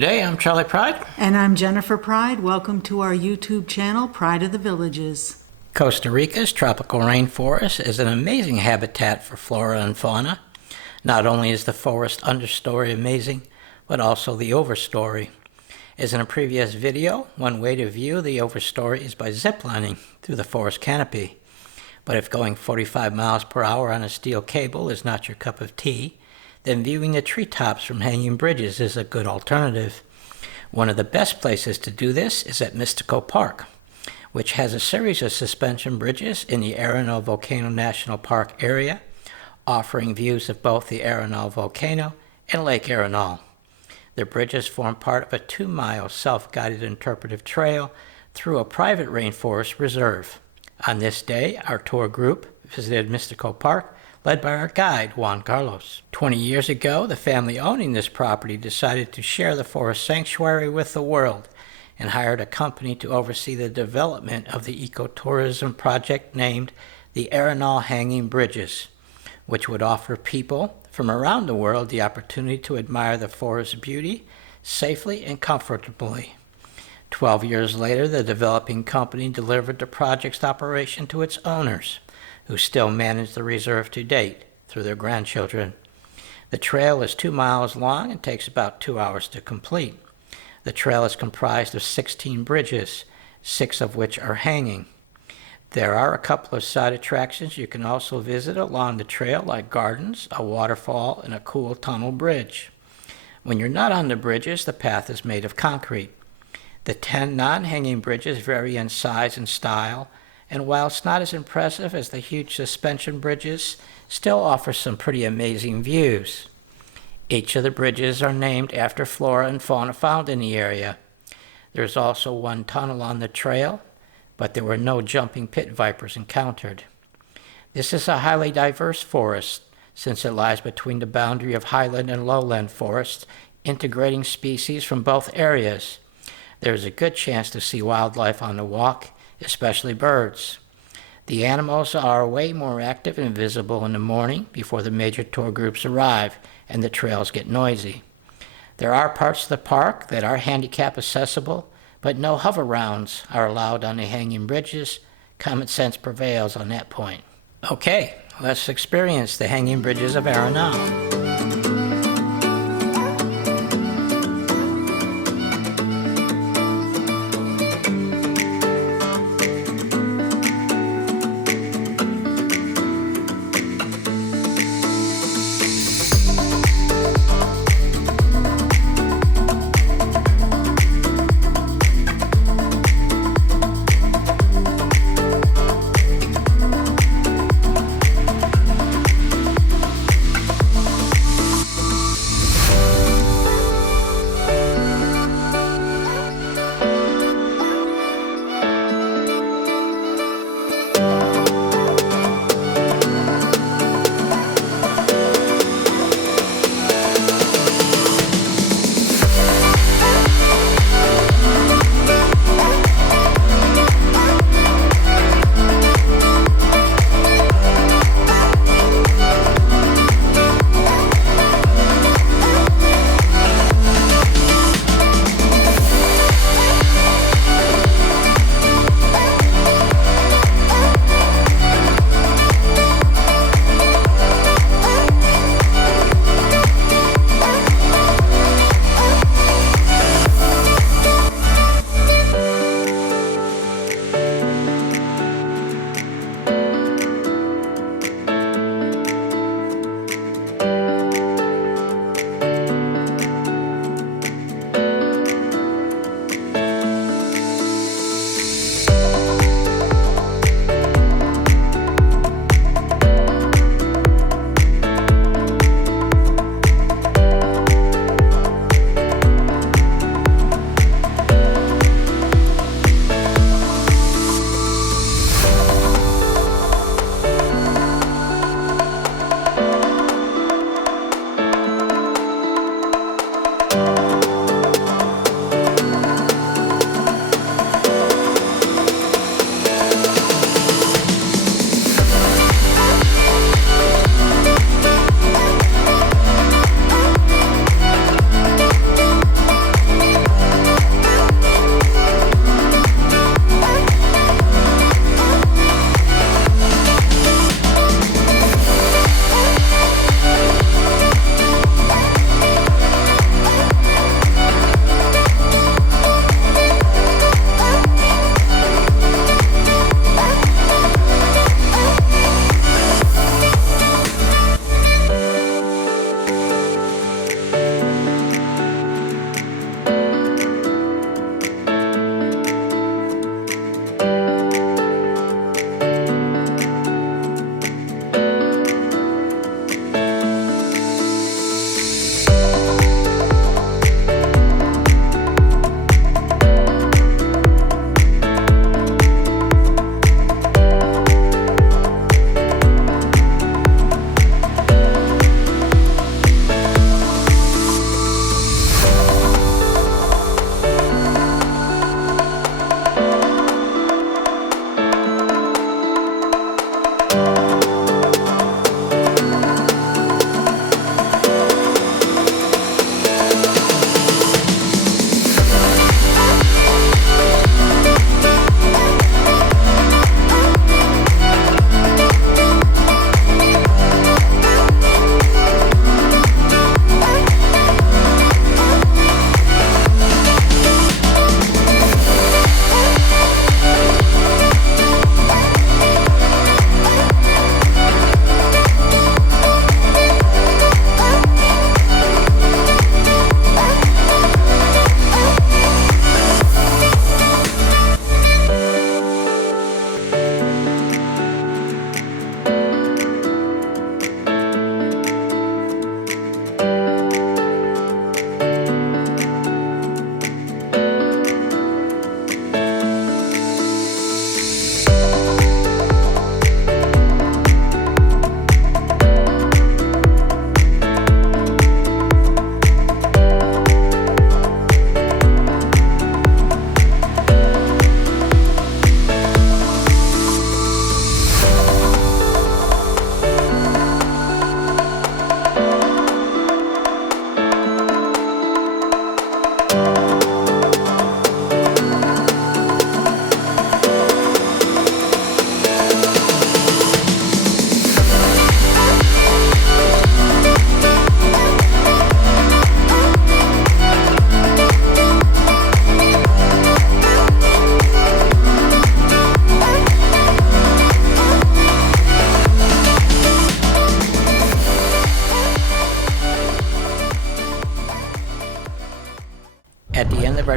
G'day, I'm Charlie Pryde. And I'm Jennifer Pryde. Welcome to our YouTube channel, Pride of the Villages. Costa Rica's tropical rainforest is an amazing habitat for flora and fauna. Not only is the forest understory amazing, but also the overstory. As in a previous video, one way to view the overstory is by ziplining through the forest canopy. But if going 45 miles per hour on a steel cable is not your cup of tea, then viewing the treetops from hanging bridges is a good alternative. One of the best places to do this is at Mistico Park, which has a series of suspension bridges in the Arenal Volcano National Park area, offering views of both the Arenal Volcano and Lake Arenal. The bridges form part of a 2-mile self-guided interpretive trail through a private rainforest reserve. On this day, our tour group visited Mistico Park, led by our guide, Juan Carlos. 20 years ago, the family owning this property decided to share the forest sanctuary with the world and hired a company to oversee the development of the ecotourism project named the Arenal Hanging Bridges, which would offer people from around the world the opportunity to admire the forest's beauty safely and comfortably. 12 years later, the developing company delivered the project's operation to its owners, who still manage the reserve to date through their grandchildren. The trail is 2 miles long and takes about 2 hours to complete. The trail is comprised of 16 bridges, 6 of which are hanging. There are a couple of side attractions you can also visit along the trail, like gardens, a waterfall, and a cool tunnel bridge. When you're not on the bridges, the path is made of concrete. The 10 non-hanging bridges vary in size and style, and while it's not as impressive as the huge suspension bridges, still offers some pretty amazing views. Each of the bridges are named after flora and fauna found in the area. There's also one tunnel on the trail, but there were no jumping pit vipers encountered. This is a highly diverse forest, since it lies between the boundary of highland and lowland forests, integrating species from both areas. There's a good chance to see wildlife on the walk, especially birds. The animals are way more active and visible in the morning before the major tour groups arrive and the trails get noisy. There are parts of the park that are handicap accessible, but no hover-rounds are allowed on the hanging bridges. Common sense prevails on that point. Okay, let's experience the hanging bridges of Arenal.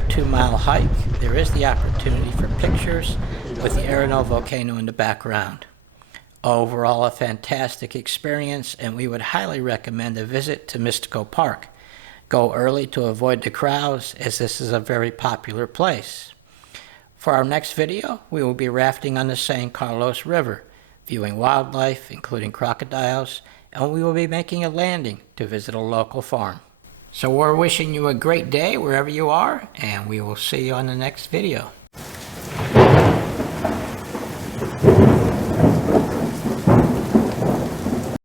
2-mile hike, there is the opportunity for pictures with the Arenal Volcano in the background. Overall, a fantastic experience, and we would highly recommend a visit to Mistico Park. Go early to avoid the crowds, as this is a very popular place. For our next video, we will be rafting on the San Carlos River, viewing wildlife, including crocodiles, and we will be making a landing to visit a local farm. So we're wishing you a great day wherever you are, and we will see you on the next video.